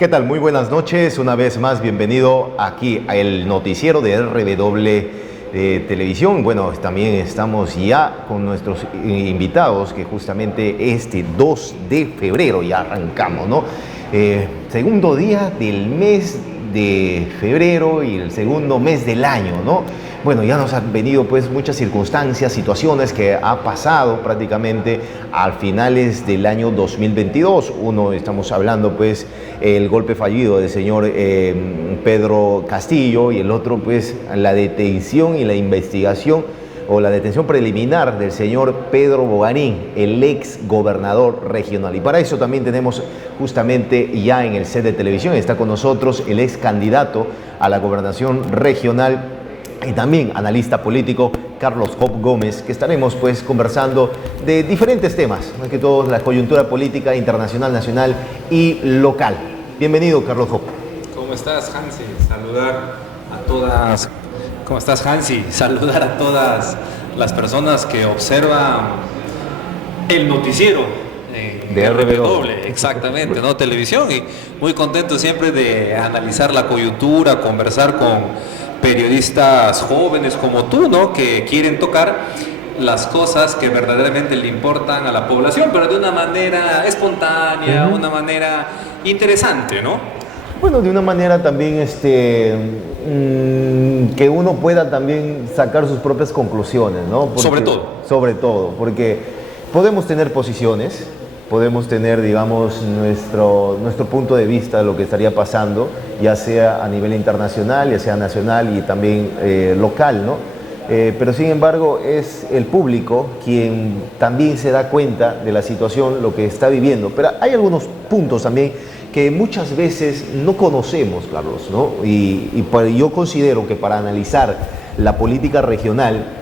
¿Qué tal? Muy buenas noches. Una vez más, bienvenido aquí al noticiero de RW Televisión. Bueno, también estamos ya con nuestros invitados que justamente este 2 de febrero ya arrancamos, ¿no? Segundo día del mes de febrero y el segundo mes del año, ¿no? Bueno, ya nos han venido pues muchas circunstancias, situaciones que ha pasado prácticamente a finales del año 2022. Uno, estamos hablando pues el golpe fallido del señor Pedro Castillo, y el otro pues la detención y la investigación o la detención preliminar del señor Pedro Bogarín, el ex gobernador regional. Y para eso también tenemos justamente ya en el set de televisión, está con nosotros el ex candidato a la gobernación regional y también analista político, Carlos Job Gómez, que estaremos pues conversando de diferentes temas, más que todo la coyuntura política internacional, nacional y local. Bienvenido, Carlos Job. ¿Cómo estás, Hansi? Saludar a todas. ¿Cómo estás, Hansi? Saludar a todas las personas que observan el noticiero de RW. Exactamente, ¿no? Televisión, y muy contento siempre de analizar la coyuntura, conversar con periodistas jóvenes como tú, ¿no? Que quieren tocar las cosas que verdaderamente le importan a la población, pero de una manera espontánea, una manera interesante, ¿no? Bueno, de una manera también que uno pueda también sacar sus propias conclusiones, ¿no? Sobre todo, porque podemos tener posiciones, podemos tener, digamos, nuestro punto de vista de lo que estaría pasando, ya sea a nivel internacional, ya sea nacional y también local, ¿no? Pero sin embargo es el público quien también se da cuenta de la situación, lo que está viviendo. Pero hay algunos puntos también que muchas veces no conocemos, Carlos, ¿no? Yo considero que para analizar la política regional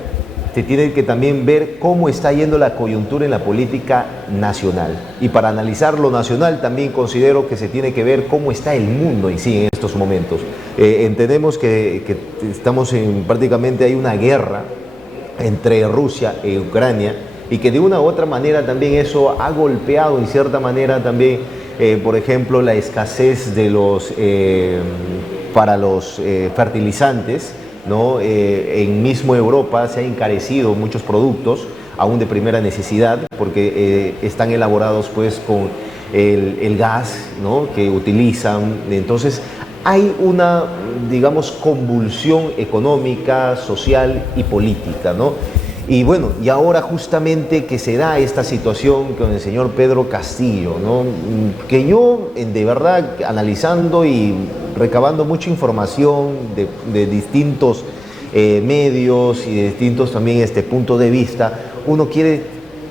se tiene que también ver cómo está yendo la coyuntura en la política nacional. Y para analizar lo nacional también considero que se tiene que ver cómo está el mundo en sí en estos momentos. Entendemos que estamos prácticamente hay una guerra entre Rusia y Ucrania, y que de una u otra manera también eso ha golpeado en cierta manera también, por ejemplo, la escasez de para los fertilizantes, ¿no? En mismo Europa se han encarecido muchos productos, aún de primera necesidad, porque están elaborados pues con el gas, ¿no? Que utilizan. Entonces hay una, digamos, convulsión económica, social y política, ¿no? Y bueno, y ahora justamente que se da esta situación con el señor Pedro Castillo, ¿no? Que yo, de verdad, analizando y recabando mucha información de distintos medios y de distintos también puntos de vista, uno quiere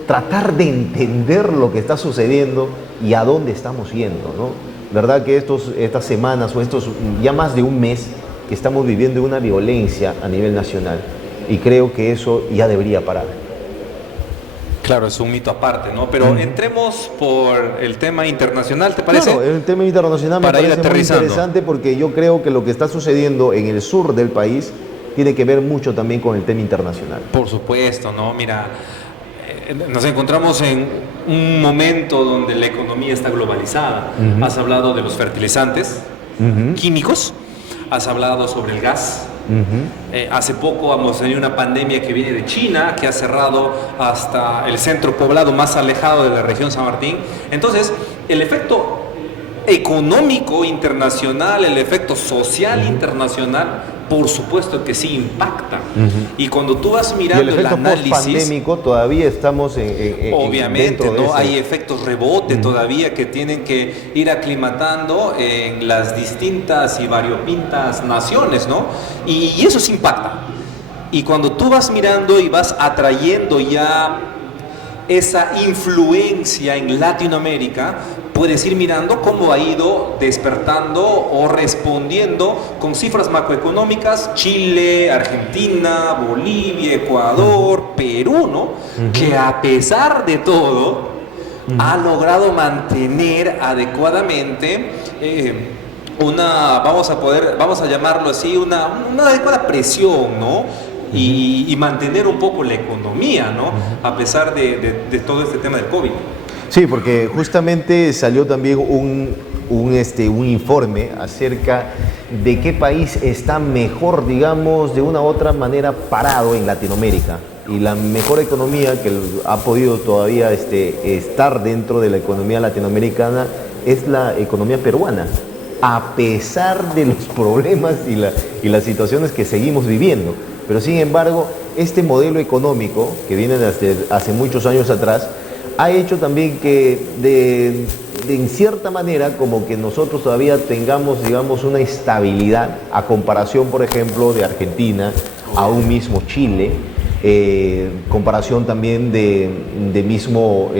tratar de entender lo que está sucediendo y a dónde estamos yendo, ¿no? Verdad que estas semanas o estos ya más de un mes que estamos viviendo una violencia a nivel nacional, y creo que eso ya debería parar. Claro, es un mito aparte, ¿no? Pero entremos por el tema internacional, ¿te parece? Claro, el tema internacional me parece muy interesante, porque yo creo que lo que está sucediendo en el sur del país tiene que ver mucho también con el tema internacional. Por supuesto, ¿no? Mira, nos encontramos en un momento donde la economía está globalizada. Has hablado de los fertilizantes químicos, has hablado sobre el gas. Hace poco hemos tenido una pandemia que viene de China, que ha cerrado hasta el centro poblado más alejado de la región San Martín. Entonces, el efecto económico internacional, el efecto social internacional, por supuesto que sí impacta. Y cuando tú vas mirando el análisis pandémico, todavía estamos obviamente, ¿no? Hay efectos rebote todavía que tienen que ir aclimatando en las distintas y variopintas naciones, ¿no? Y eso sí impacta. Y cuando tú vas mirando y vas atrayendo ya esa influencia en Latinoamérica, puedes ir mirando cómo ha ido despertando o respondiendo con cifras macroeconómicas Chile, Argentina, Bolivia, Ecuador, Perú, ¿no? Que a pesar de todo ha logrado mantener adecuadamente vamos a llamarlo así, una adecuada presión, ¿no? Y mantener un poco la economía, ¿no? A pesar de todo este tema del COVID. Sí, porque justamente salió también un informe acerca de qué país está mejor, digamos, de una u otra manera parado en Latinoamérica. Y la mejor economía que ha podido todavía estar dentro de la economía latinoamericana es la economía peruana, a pesar de los problemas y las situaciones que seguimos viviendo. Pero sin embargo, este modelo económico que viene desde hace muchos años atrás ha hecho también que en cierta manera como que nosotros todavía tengamos, digamos, una estabilidad a comparación, por ejemplo, de Argentina, a un mismo Chile, comparación también de mismo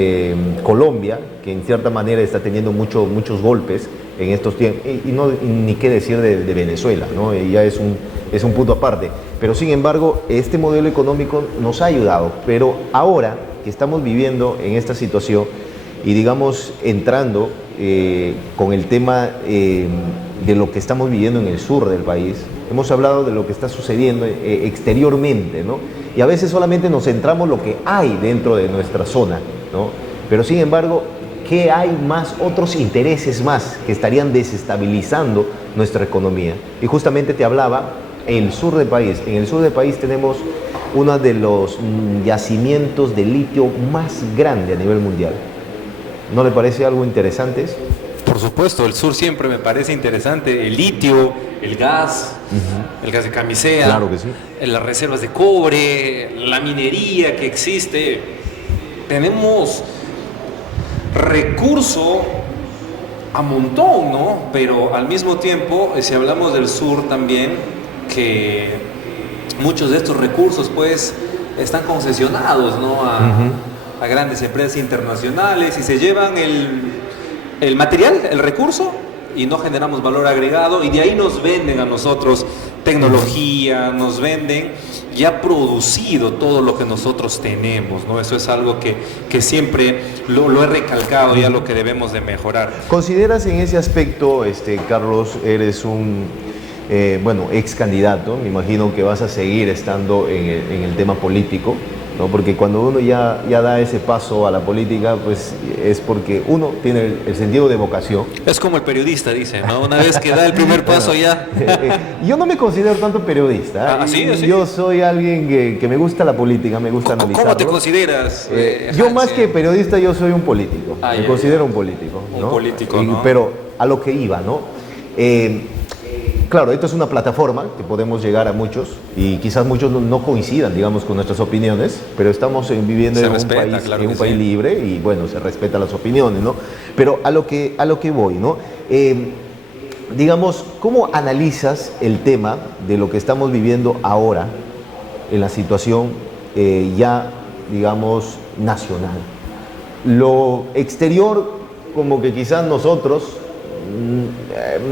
Colombia, que en cierta manera está teniendo muchos golpes en estos tiempos, y ni qué decir de Venezuela, ¿no? Ya es un punto aparte. Pero sin embargo, este modelo económico nos ha ayudado, pero ahora que estamos viviendo en esta situación y digamos entrando con el tema de lo que estamos viviendo en el sur del país, hemos hablado de lo que está sucediendo exteriormente, ¿no? Y a veces solamente nos centramos lo que hay dentro de nuestra zona, ¿no? Pero sin embargo, ¿qué hay más, otros intereses más que estarían desestabilizando nuestra economía? Y justamente te hablaba el sur del país. En el sur del país tenemos uno de los yacimientos de litio más grande a nivel mundial. ¿No le parece algo interesante eso? Por supuesto, el sur siempre me parece interesante. El litio, el gas de camisea, claro que sí, las reservas de cobre, la minería que existe. Tenemos recurso a montón, ¿no? Pero al mismo tiempo, si hablamos del sur también, que muchos de estos recursos pues están concesionados, ¿no? a grandes empresas internacionales y se llevan el material, el recurso, y no generamos valor agregado, y de ahí nos venden a nosotros tecnología, nos venden ya producido todo lo que nosotros tenemos, ¿no? Eso es algo que siempre lo he recalcado, ya lo que debemos de mejorar. ¿Consideras en ese aspecto, Carlos, eres un ex candidato? Me imagino que vas a seguir estando en el tema político, ¿no? Porque cuando uno ya da ese paso a la política, pues es porque uno tiene el sentido de vocación. Es como el periodista, dice, ¿no? Una vez que da el primer paso ya... Yo no me considero tanto periodista. ¿Sí? Yo soy alguien que me gusta la política, me gusta analizar. ¿Cómo te consideras? Yo más que periodista, yo soy un político. Me considero un político, ¿no? Un político, ¿no? Pero a lo que iba, ¿no? Claro, esto es una plataforma que podemos llegar a muchos y quizás muchos no coincidan, digamos, con nuestras opiniones, pero estamos viviendo en un país libre y, bueno, se respetan las opiniones, ¿no? Pero a lo que voy, ¿no? Digamos, ¿cómo analizas el tema de lo que estamos viviendo ahora en la situación ya, digamos, nacional? Lo exterior, como que quizás nosotros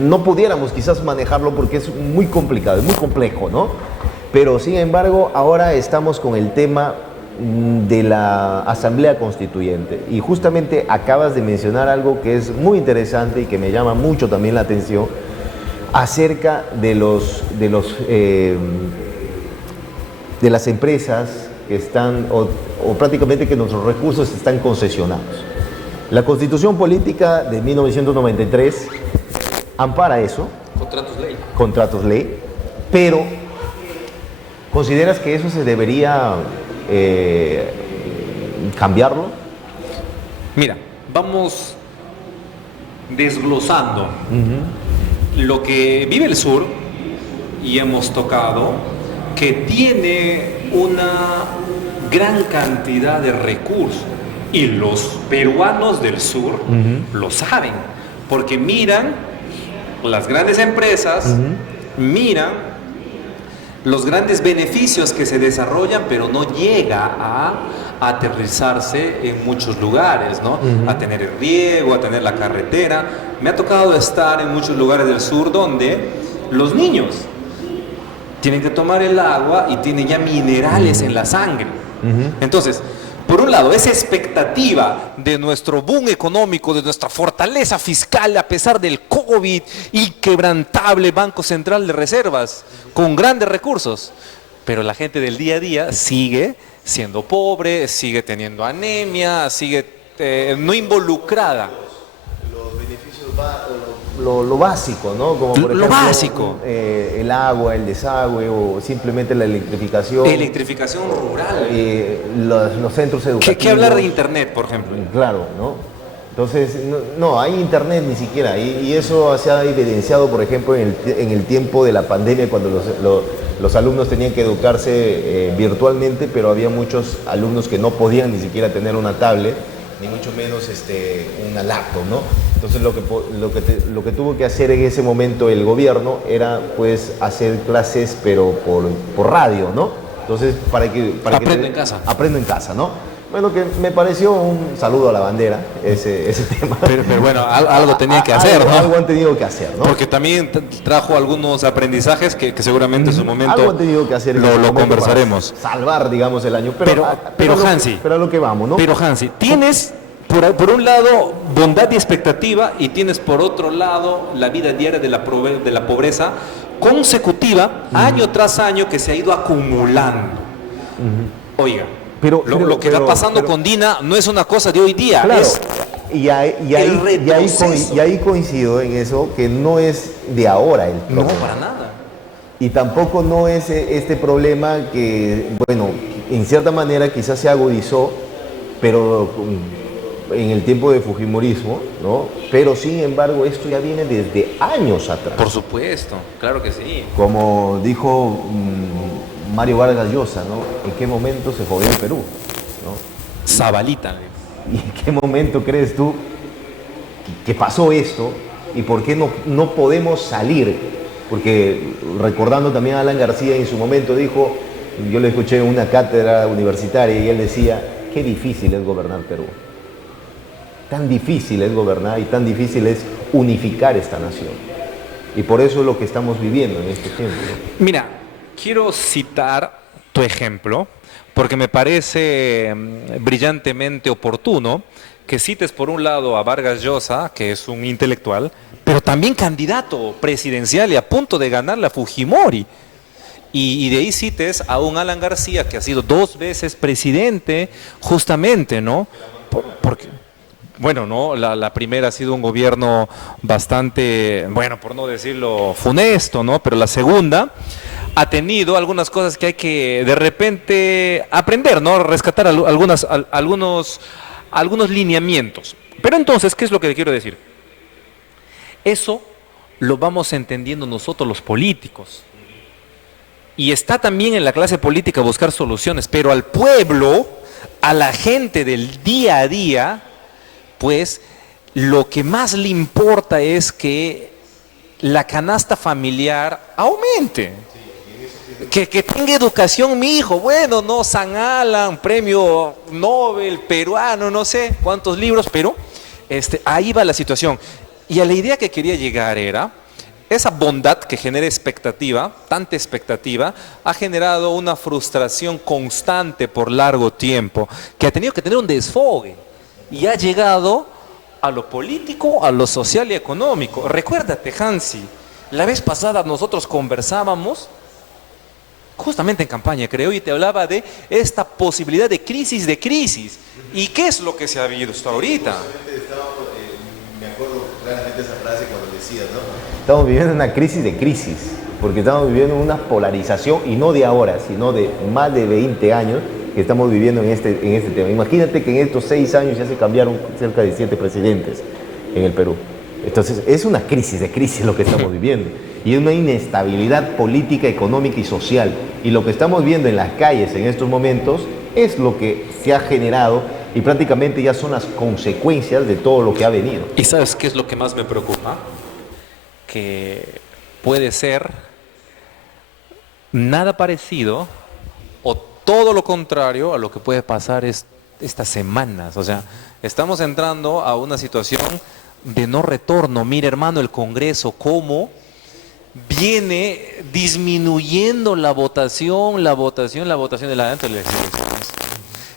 no pudiéramos quizás manejarlo porque es muy complicado, es muy complejo, ¿no? Pero sin embargo, ahora estamos con el tema de la Asamblea Constituyente y justamente acabas de mencionar algo que es muy interesante y que me llama mucho también la atención acerca de las empresas que están o prácticamente que nuestros recursos están concesionados. La Constitución Política de 1993 ampara eso. Contratos ley. Pero, ¿consideras que eso se debería cambiarlo? Mira, vamos desglosando lo que vive el sur y hemos tocado, que tiene una gran cantidad de recursos. Y los peruanos del sur lo saben, porque miran las grandes empresas, miran los grandes beneficios que se desarrollan, pero no llega a aterrizarse en muchos lugares, ¿no? A tener el riego, a tener la carretera. Me ha tocado estar en muchos lugares del sur donde los niños tienen que tomar el agua y tienen ya minerales en la sangre. Entonces, por un lado, esa expectativa de nuestro boom económico, de nuestra fortaleza fiscal a pesar del COVID, inquebrantable Banco Central de Reservas, con grandes recursos, pero la gente del día a día sigue siendo pobre, sigue teniendo anemia, sigue no involucrada. Los beneficios lo básico, ¿no? Como por ejemplo, básico. El agua, el desagüe o simplemente la electrificación. Electrificación rural. Los centros educativos. ¿Qué hablar de internet, por ejemplo? Claro, ¿no? Entonces, no, hay internet ni siquiera. Y eso se ha evidenciado, por ejemplo, en el tiempo de la pandemia, cuando los alumnos tenían que educarse virtualmente, pero había muchos alumnos que no podían ni siquiera tener una tablet, ni mucho menos una laptop, ¿no? Entonces lo que tuvo que hacer en ese momento el gobierno era pues hacer clases pero por radio, ¿no? Entonces aprendo en casa. Aprendo en casa, ¿no? Bueno, que me pareció un saludo a la bandera ese tema. Pero bueno, algo tenía que hacer, ¿no? Algo han tenido que hacer, ¿no? Porque también trajo algunos aprendizajes que seguramente en su momento algo han tenido que hacer lo conversaremos. Salvar, digamos, el año. Pero Hansi, pero a lo que vamos, ¿no? Pero Hansi, tienes por un lado bondad y expectativa y tienes por otro lado la vida diaria de la pobreza consecutiva, año tras año, que se ha ido acumulando. Oiga. Lo que está pasando con Dina no es una cosa de hoy día, claro, es y ahí coincido en eso, que no es de ahora el problema. No, para nada. Y tampoco no es este problema que, bueno, en cierta manera quizás se agudizó, pero en el tiempo de Fujimorismo, ¿no? Pero sin embargo esto ya viene desde años atrás. Por supuesto, claro que sí. Como dijo Mario Vargas Llosa, ¿no? ¿En qué momento se jodió el Perú? ¿No? Zabalita. ¿Y en qué momento crees tú que pasó esto? ¿Y por qué no podemos salir? Porque recordando también a Alan García en su momento dijo, yo le escuché en una cátedra universitaria y él decía, qué difícil es gobernar Perú. Tan difícil es gobernar y tan difícil es unificar esta nación. Y por eso es lo que estamos viviendo en este tiempo, ¿no? Mira, quiero citar tu ejemplo, porque me parece brillantemente oportuno que cites por un lado a Vargas Llosa, que es un intelectual, pero también candidato presidencial y a punto de ganarle a Fujimori. Y de ahí cites a un Alan García, que ha sido 2 veces presidente, justamente, ¿no? Porque, bueno, ¿no? La primera ha sido un gobierno bastante, bueno, por no decirlo funesto, ¿no? Pero la segunda ha tenido algunas cosas que hay que de repente aprender, ¿no? Rescatar algunos lineamientos. Pero entonces, ¿qué es lo que le quiero decir? Eso lo vamos entendiendo nosotros los políticos. Y está también en la clase política buscar soluciones, pero al pueblo, a la gente del día a día, pues lo que más le importa es que la canasta familiar aumente. Que tenga educación mi hijo, bueno, no, San Alan, premio Nobel, peruano, no sé cuántos libros, pero ahí va la situación. Y a la idea que quería llegar era, esa bondad que genera expectativa, tanta expectativa, ha generado una frustración constante por largo tiempo, que ha tenido que tener un desfogue, y ha llegado a lo político, a lo social y económico. Recuérdate, Hansi, la vez pasada nosotros conversábamos, justamente en campaña creo, y te hablaba de esta posibilidad de crisis. ¿Y qué es lo que se ha visto ahorita? Me acuerdo claramente esa frase cuando decías, ¿no? Estamos viviendo una crisis de crisis, porque estamos viviendo una polarización, y no de ahora, sino de más de 20 años que estamos viviendo en este tema. Imagínate que en estos 6 años ya se cambiaron cerca de 7 presidentes en el Perú. Entonces, es una crisis de crisis lo que estamos viviendo. Y es una inestabilidad política, económica y social. Y lo que estamos viendo en las calles en estos momentos es lo que se ha generado y prácticamente ya son las consecuencias de todo lo que ha venido. ¿Y sabes qué es lo que más me preocupa? Que puede ser nada parecido o todo lo contrario a lo que puede pasar estas semanas. O sea, estamos entrando a una situación de no retorno. Mira, hermano, el Congreso, cómo viene disminuyendo la votación de la elecciones.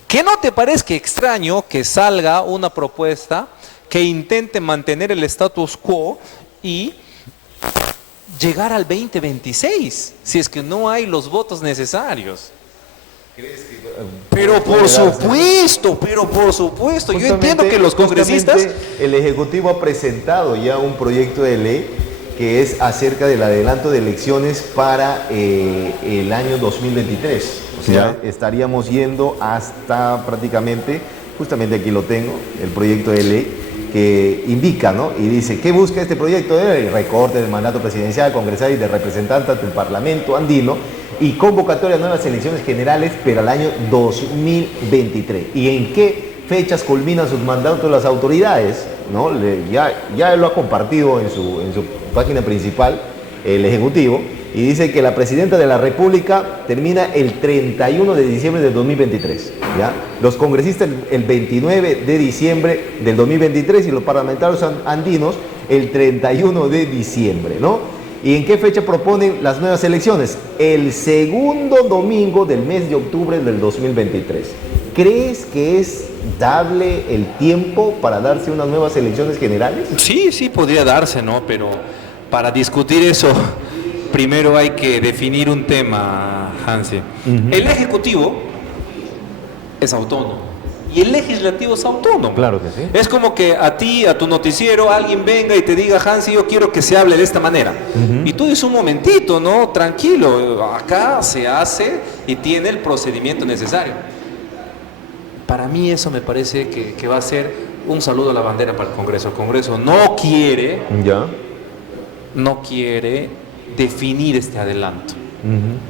¿Que no te parezca extraño que salga una propuesta que intente mantener el status quo y llegar al 2026, si es que no hay los votos necesarios? Pero por supuesto, yo entiendo que los congresistas... El Ejecutivo ha presentado ya un proyecto de ley que es acerca del adelanto de elecciones para el año 2023. O sea, estaríamos yendo hasta prácticamente, justamente aquí lo tengo, el proyecto de ley que indica, ¿no? Y dice, ¿qué busca este proyecto de ley? Recorte del mandato presidencial, congresal y de representantes del Parlamento andino y convocatoria a nuevas elecciones generales, pero al año 2023. ¿Y en qué fechas culminan sus mandatos las autoridades? ¿No? Ya lo ha compartido en su página principal el Ejecutivo, y dice que la Presidenta de la República termina el 31 de diciembre del 2023, ¿ya? Los congresistas el 29 de diciembre del 2023 y los parlamentarios andinos el 31 de diciembre, ¿no? ¿Y en qué fecha proponen las nuevas elecciones? El segundo domingo del mes de octubre del 2023. ¿Crees que es dable el tiempo para darse unas nuevas elecciones generales? Sí, podría darse, ¿no? Pero para discutir eso, primero hay que definir un tema, Hansi. El Ejecutivo es autónomo y el Legislativo es autónomo. Claro que sí. Es como que a ti, a tu noticiero, alguien venga y te diga, Hansi, yo quiero que se hable de esta manera. Y tú dices un momentito, ¿no? Tranquilo, acá se hace y tiene el procedimiento necesario. Para mí eso me parece que va a ser un saludo a la bandera para el Congreso. El Congreso no quiere definir este adelanto.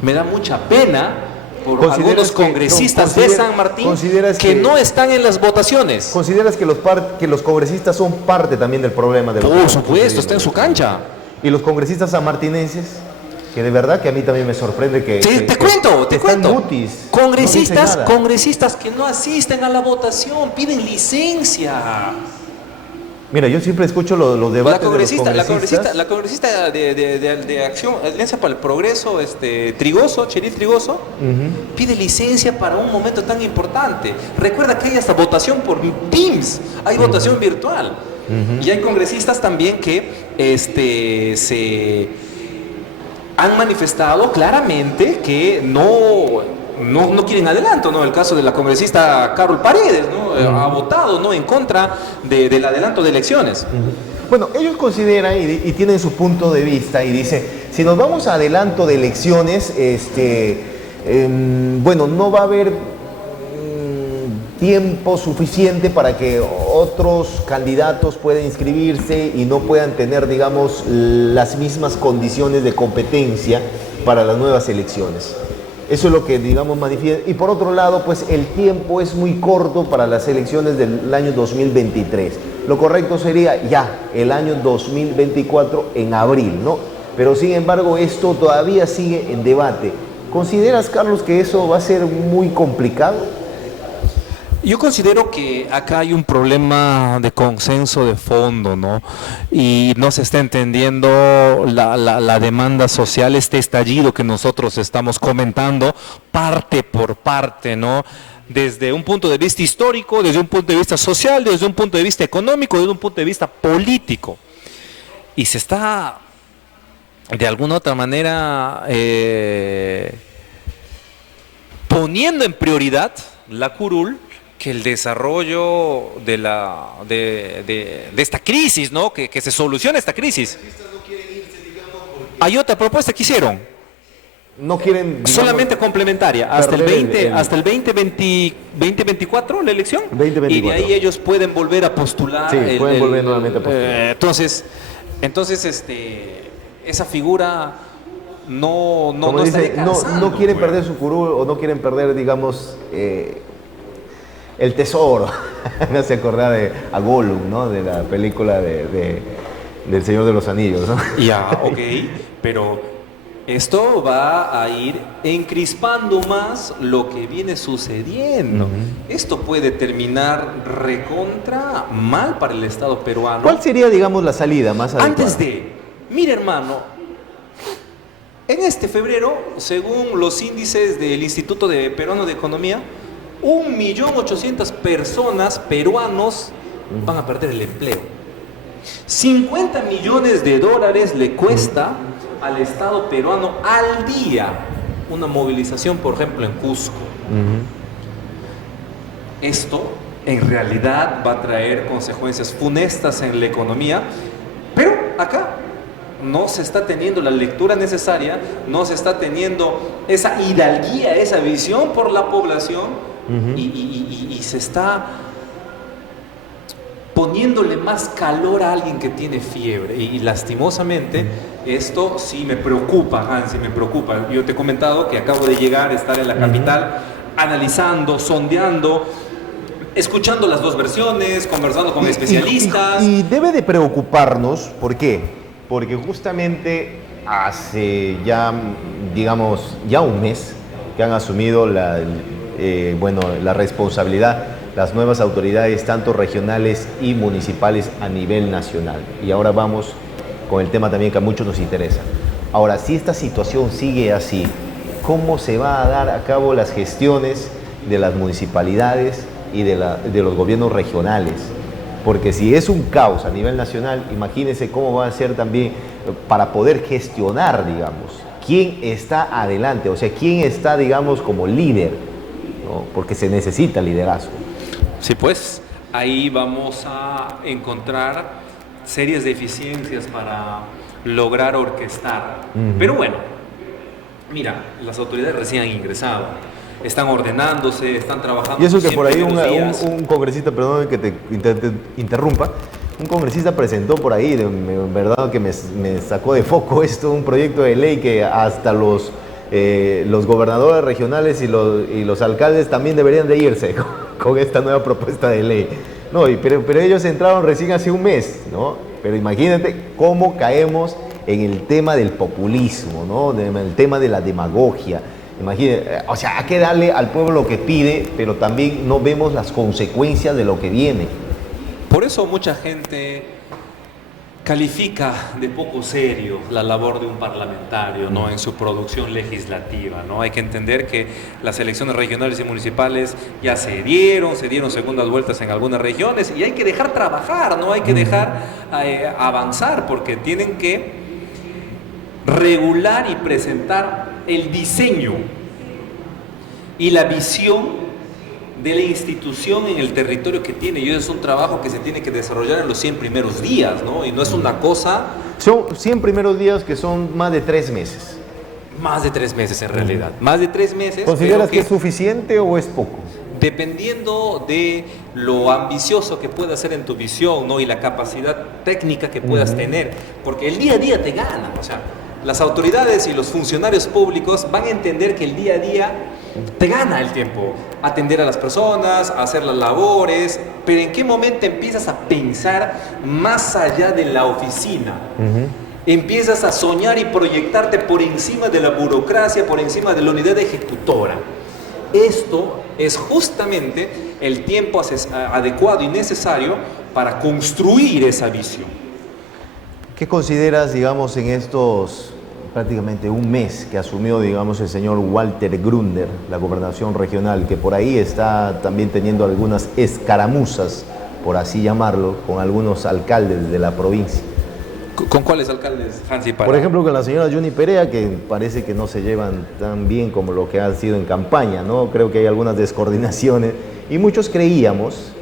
Me da mucha pena por algunos congresistas de San Martín que no están en las votaciones. ¿Consideras que los congresistas son parte también del problema? Por supuesto, está en su cancha. ¿Y los congresistas sanmartinenses? Que de verdad que a mí también me sorprende que... Te cuento. Mutis, congresistas que no asisten a la votación, piden licencia. Mira, yo siempre escucho los debates la congresista de Acción, Alianza para el Progreso, Cheryl Trigoso, pide licencia para un momento tan importante. Recuerda que hay hasta votación por Teams, hay votación virtual. Y hay congresistas también que se han manifestado claramente que no quieren adelanto, ¿no? El caso de la congresista Carol Paredes, ¿no? Ha votado, ¿no?, en contra del adelanto de elecciones. Bueno, ellos consideran y tienen su punto de vista y dicen, si nos vamos a adelanto de elecciones, no va a haber tiempo suficiente para que otros candidatos puedan inscribirse y no puedan tener, digamos, las mismas condiciones de competencia para las nuevas elecciones. Eso es lo que, digamos, manifiesta. Y por otro lado, pues el tiempo es muy corto para las elecciones del año 2023. Lo correcto sería ya el año 2024 en abril, ¿no? Pero sin embargo, esto todavía sigue en debate. ¿Consideras, Carlos, que eso va a ser muy complicado? Yo considero que acá hay un problema de consenso de fondo, ¿no? Y no se está entendiendo la demanda social, este estallido que nosotros estamos comentando parte por parte, ¿no? Desde un punto de vista histórico, desde un punto de vista social, desde un punto de vista económico, desde un punto de vista político. Y se está, de alguna otra manera, poniendo en prioridad la curul que el desarrollo de esta crisis, ¿no? Que se solucione esta crisis. Hay otra propuesta que hicieron. No quieren, digamos, solamente complementaria hasta el 2024 la elección. 2024. Y de ahí ellos pueden volver a postular. Sí, pueden volver nuevamente a postular. Entonces esa figura no dice, no quieren perder su curul o no quieren perder, digamos, el tesoro. Me hace acordar a Gollum, ¿no? De la película del Señor de los Anillos, ¿no? Ya, ok, pero esto va a ir encrispando más lo que viene sucediendo. Esto puede terminar recontra mal para el Estado peruano. ¿Cuál sería, digamos, la salida más adecuada? Mira, hermano, en este febrero, según los índices del Instituto Peruano de Economía, 1.800.000 personas peruanos van a perder el empleo. 50 millones de dólares le cuesta al Estado peruano al día una movilización, por ejemplo, en Cusco. Esto en realidad va a traer consecuencias funestas en la economía, pero acá no se está teniendo la lectura necesaria, no se está teniendo esa hidalguía, esa visión por la población, y se está poniéndole más calor a alguien que tiene fiebre. Y lastimosamente, esto sí me preocupa, Hansi, me preocupa. Yo te he comentado que acabo de llegar, estar en la capital, analizando, sondeando, escuchando las dos versiones, conversando con especialistas. Y debe de preocuparnos, ¿por qué? Porque justamente hace ya, digamos, ya un mes que han asumido la responsabilidad las nuevas autoridades, tanto regionales y municipales a nivel nacional. Y ahora vamos con el tema también que a muchos nos interesa. Ahora, si esta situación sigue así, ¿cómo se va a dar a cabo las gestiones de las municipalidades y de los gobiernos regionales? Porque si es un caos a nivel nacional, imagínense cómo va a ser también para poder gestionar, digamos, quién está adelante, o sea, quién está, digamos, como líder, ¿no? Porque se necesita liderazgo. Sí, pues ahí vamos a encontrar serias deficiencias para lograr orquestar. Pero bueno, mira, las autoridades recién han ingresado, están ordenándose, están trabajando. Y eso que por ahí un congresista, perdón que te interrumpa, un congresista presentó por ahí, de verdad que me sacó de foco esto, un proyecto de ley que hasta los gobernadores regionales y los alcaldes también deberían de irse con esta nueva propuesta de ley. No, pero ellos entraron recién hace un mes, ¿no? Pero imagínate cómo caemos en el tema del populismo, ¿no? En el tema de la demagogia. Imagínate, o sea, hay que darle al pueblo lo que pide, pero también no vemos las consecuencias de lo que viene. Por eso mucha gente califica de poco serio la labor de un parlamentario, ¿no? En su producción legislativa, ¿no? Hay que entender que las elecciones regionales y municipales ya se dieron segundas vueltas en algunas regiones y hay que dejar trabajar, ¿no? Hay que dejar avanzar, porque tienen que regular y presentar el diseño y la visión de la institución en el territorio que tiene, y eso es un trabajo que se tiene que desarrollar en los 100 primeros días, ¿no? Y no es una cosa... Son 100 primeros días que son más de 3 meses. Más de 3 meses en realidad, más de 3 meses. ¿Consideras que es suficiente o es poco? Dependiendo de lo ambicioso que puedas ser en tu visión, ¿no? Y la capacidad técnica que puedas tener, porque el día a día te gana, o sea, las autoridades y los funcionarios públicos van a entender que el día a día te gana el tiempo, atender a las personas, hacer las labores, pero ¿en qué momento empiezas a pensar más allá de la oficina? Empiezas a soñar y proyectarte por encima de la burocracia, por encima de la unidad ejecutora. Esto es justamente el tiempo adecuado y necesario para construir esa visión. ¿Qué consideras, digamos, en estos prácticamente un mes que asumió, digamos, el señor Walter Grunder, la gobernación regional, que por ahí está también teniendo algunas escaramuzas, por así llamarlo, con algunos alcaldes de la provincia? ¿Con cuáles alcaldes, Hansi? Por ejemplo, con la señora Johnny Perea, que parece que no se llevan tan bien como lo que ha sido en campaña, ¿no? Creo que hay algunas descoordinaciones y muchos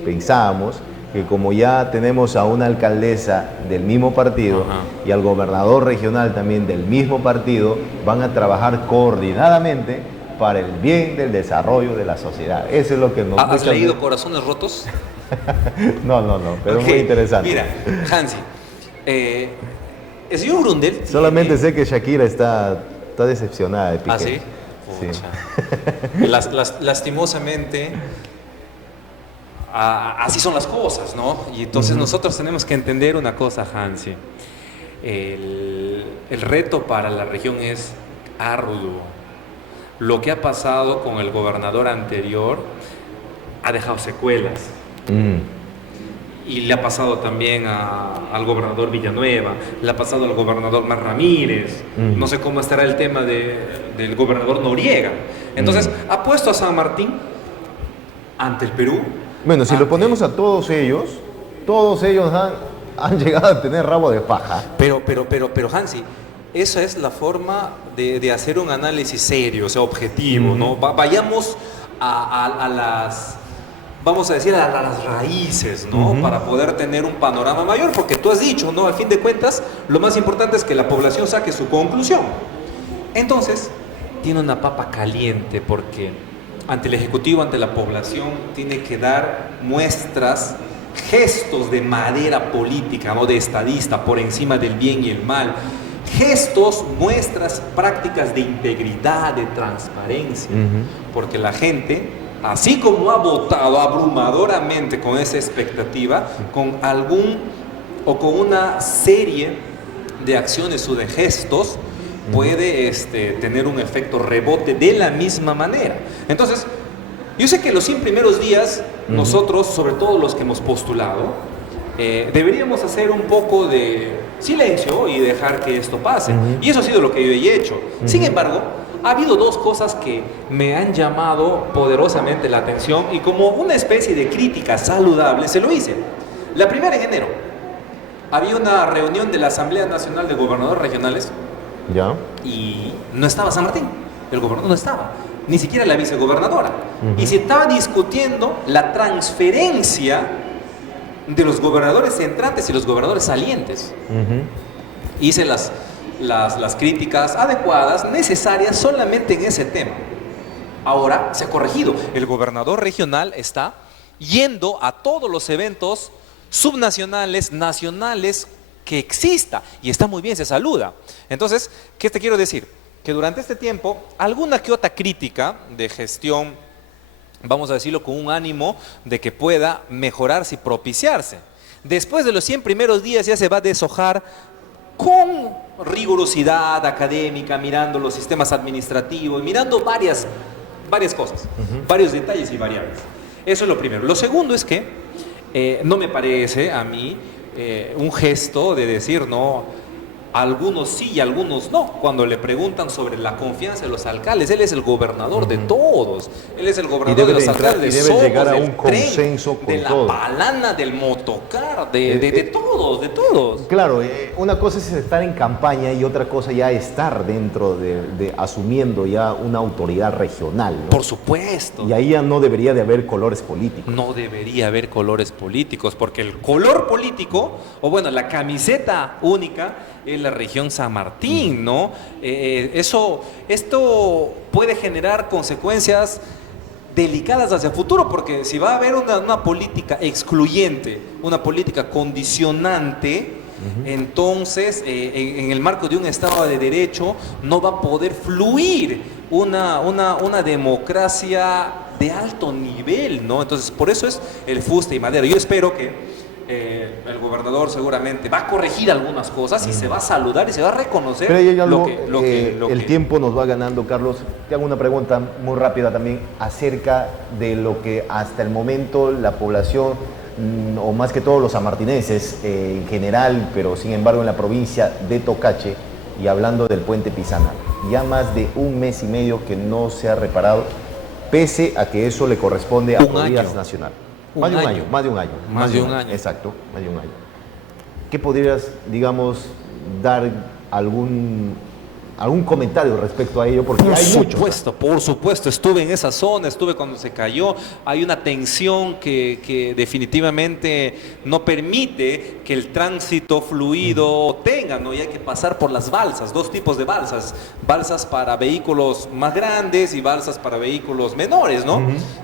pensábamos, que como ya tenemos a una alcaldesa del mismo partido y al gobernador regional también del mismo partido, van a trabajar coordinadamente para el bien del desarrollo de la sociedad. Eso es lo que nos... ¿Has leído Corazones Rotos? No, pero es muy interesante. Mira, Hansi, el señor Grunder... Solamente sé que Shakira está decepcionada de Piqué. ¿Ah, sí? Sí. Lastimosamente... así son las cosas, ¿no? Y entonces nosotros tenemos que entender una cosa, Hansi. El reto para la región es arduo. Lo que ha pasado con el gobernador anterior ha dejado secuelas. Y le ha pasado también al gobernador Villanueva, le ha pasado al gobernador Mar Ramírez, no sé cómo estará el tema del gobernador Noriega. Entonces, ha puesto a San Martín ante el Perú. Bueno, si lo ponemos a todos ellos han llegado a tener rabo de paja. Pero Hansi, esa es la forma de hacer un análisis serio, o sea, objetivo, ¿no? Vayamos a las, vamos a decir, a las raíces, ¿no? Para poder tener un panorama mayor, porque tú has dicho, ¿no? Al fin de cuentas, lo más importante es que la población saque su conclusión. Entonces, tiene una papa caliente, porque ante el Ejecutivo, ante la población, tiene que dar muestras, gestos de madera política, ¿no? De estadista, por encima del bien y el mal. Gestos, muestras, prácticas de integridad, de transparencia. Porque la gente, así como ha votado abrumadoramente con esa expectativa, con algún o con una serie de acciones o de gestos, puede tener un efecto rebote de la misma manera. Entonces, yo sé que los 100 primeros días, nosotros, sobre todo los que hemos postulado, deberíamos hacer un poco de silencio y dejar que esto pase. Y eso ha sido lo que yo he hecho. Sin embargo, ha habido dos cosas que me han llamado poderosamente la atención y como una especie de crítica saludable se lo hice. La primera, en enero, había una reunión de la Asamblea Nacional de Gobernadores Regionales. ¿Ya? Y no estaba San Martín, el gobernador no estaba, ni siquiera la vicegobernadora. Y se estaba discutiendo la transferencia de los gobernadores entrantes y los gobernadores salientes. Hice las críticas adecuadas, necesarias solamente en ese tema. Ahora se ha corregido. El gobernador regional está yendo a todos los eventos subnacionales, nacionales, que exista, y está muy bien, se saluda. Entonces, ¿qué te quiero decir? Que durante este tiempo, alguna que otra crítica de gestión, vamos a decirlo con un ánimo de que pueda mejorarse y propiciarse. Después de los 100 primeros días ya se va a deshojar con rigurosidad académica, mirando los sistemas administrativos, mirando varias cosas, varios detalles y variables. Eso es lo primero. Lo segundo es que no me parece a mí un gesto de decir, no, algunos sí y algunos no. Cuando le preguntan sobre la confianza de los alcaldes, él es el gobernador de todos. Él es el gobernador de los alcaldes de Somos, llegar a un consenso con de la Palana, del motocar, de todos. Claro, una cosa es estar en campaña y otra cosa ya estar dentro de asumiendo ya una autoridad regional, ¿no? Por supuesto. Y ahí ya no debería de haber colores políticos. No debería haber colores políticos, porque el color político, o bueno, la camiseta única, es la región San Martín, ¿no? Esto puede generar consecuencias delicadas hacia el futuro, porque si va a haber una política excluyente, una política condicionante, entonces en el marco de un Estado de Derecho no va a poder fluir una democracia de alto nivel, ¿no? Entonces por eso es el fuste y madera. Yo espero que el gobernador seguramente va a corregir algunas cosas y se va a saludar y se va a reconocer. Pero hay algo, el tiempo nos va ganando, Carlos. Te hago una pregunta muy rápida también acerca de lo que hasta el momento la población, o más que todo los sanmartinenses en general, pero sin embargo en la provincia de Tocache, y hablando del puente Pisana, ya más de 1 mes y medio que no se ha reparado, pese a que eso le corresponde a Provías Nacional. Más de un año. Exacto, más de un año. ¿Qué podrías, digamos, dar algún comentario respecto a ello? Porque Por supuesto, estuve en esa zona, estuve cuando se cayó. Hay una tensión que definitivamente no permite que el tránsito fluido tenga, ¿no? Y hay que pasar por las balsas, 2 tipos de balsas. Balsas para vehículos más grandes y balsas para vehículos menores, ¿no?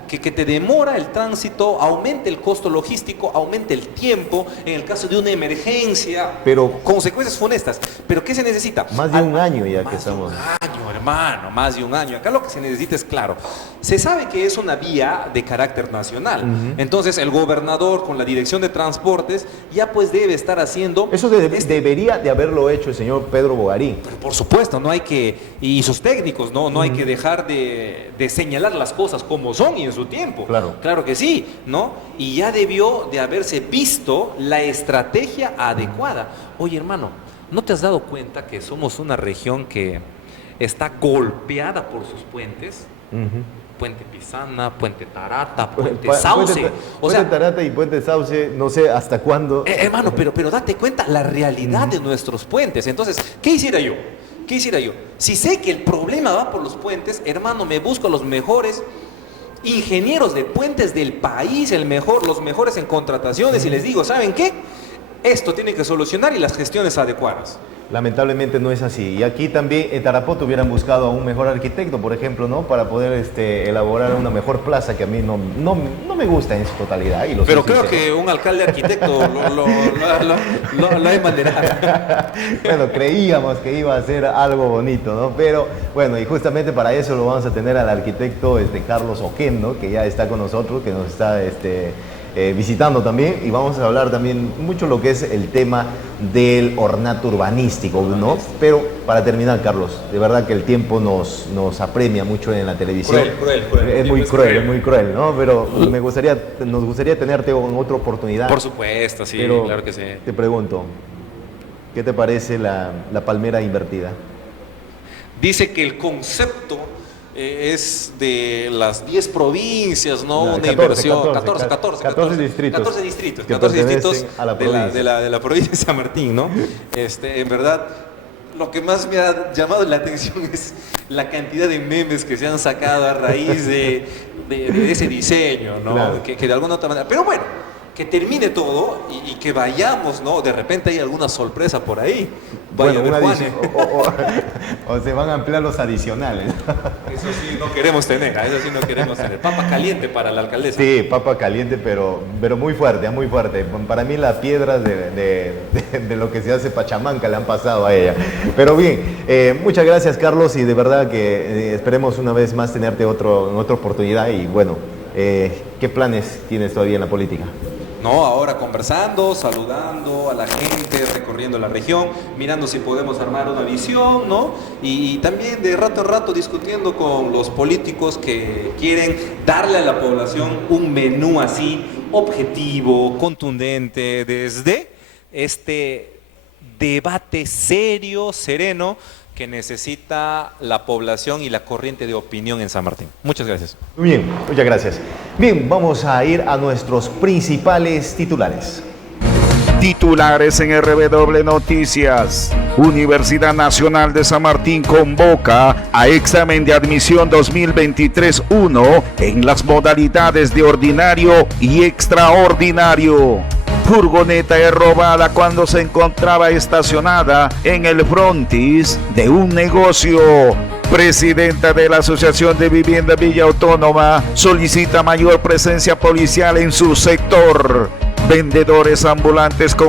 Que te demora el tránsito, aumenta el costo logístico, aumenta el tiempo, en el caso de una emergencia, pero consecuencias funestas. ¿Pero qué se necesita? Más de un año ya que estamos. Más de un año, hermano, más de un año. Acá lo que se necesita es claro. Se sabe que es una vía de carácter nacional. Entonces el gobernador con la Dirección de Transportes ya pues debe estar haciendo... Eso debería de haberlo hecho el señor Pedro Bogarín. Pero por supuesto, no hay que... Y sus técnicos, no hay que dejar de señalar las cosas como son y en su tiempo. Claro que sí, ¿no? Y ya debió de haberse visto la estrategia adecuada. Oye, hermano, ¿no te has dado cuenta que somos una región que está golpeada por sus puentes? Puente Pisana, Puente Tarata, Puente Sauce. Puente Tarata y Puente Sauce, no sé hasta cuándo. Hermano, pero date cuenta la realidad de nuestros puentes. Entonces, ¿qué hiciera yo? Si sé que el problema va por los puentes, hermano, me busco a los mejores ingenieros de puentes del país, los mejores en contrataciones, y les digo, ¿saben qué? Esto tiene que solucionar y las gestiones adecuadas. Lamentablemente no es así. Y aquí también en Tarapoto hubieran buscado a un mejor arquitecto, por ejemplo, ¿no? Para poder elaborar una mejor plaza, que a mí no me gusta en su totalidad. Pero creo que un alcalde arquitecto lo ha manera. Bueno, creíamos que iba a ser algo bonito, ¿no? Pero bueno, y justamente para eso lo vamos a tener al arquitecto Carlos Oquén, ¿no? Que ya está con nosotros, que nos está visitando también, y vamos a hablar también mucho lo que es el tema del ornato urbanístico, ¿no? Pero para terminar, Carlos, de verdad que el tiempo nos apremia mucho en la televisión. Cruel. Es muy cruel, ¿no? Pero nos gustaría tenerte en otra oportunidad. Por supuesto, sí, pero claro que sí. Te pregunto, ¿qué te parece la palmera invertida? Dice que el concepto es de las 10 provincias, ¿no? Una 14 inversión, 14 distritos. 14 distritos, que 14 distritos a la provincia. de la provincia de San Martín, ¿no? En verdad, lo que más me ha llamado la atención es la cantidad de memes que se han sacado a raíz de ese diseño, ¿no? Claro. Que de alguna otra manera. Pero bueno, que termine todo y que vayamos, ¿no? De repente hay alguna sorpresa por ahí. Vaya, bueno, o se van a ampliar los adicionales. Eso sí no queremos tener, Papa caliente para la alcaldesa. Sí, papa caliente, pero muy fuerte, muy fuerte. Para mí las piedras de lo que se hace Pachamanca le han pasado a ella. Pero bien, muchas gracias, Carlos, y de verdad que esperemos una vez más tenerte en otra oportunidad. Y bueno, ¿qué planes tienes todavía en la política? No, ahora conversando, saludando a la gente, recorriendo la región, mirando si podemos armar una visión, ¿no? Y también de rato a rato discutiendo con los políticos que quieren darle a la población un menú así objetivo, contundente, desde este debate serio, sereno, que necesita la población y la corriente de opinión en San Martín. Muchas gracias. Muy bien, muchas gracias. Bien, vamos a ir a nuestros principales titulares. Titulares en RW Noticias. Universidad Nacional de San Martín convoca a examen de admisión 2023-1 en las modalidades de ordinario y extraordinario. Furgoneta es robada cuando se encontraba estacionada en el frontis de un negocio. Presidenta de la Asociación de Vivienda Villa Autónoma solicita mayor presencia policial en su sector. Vendedores ambulantes con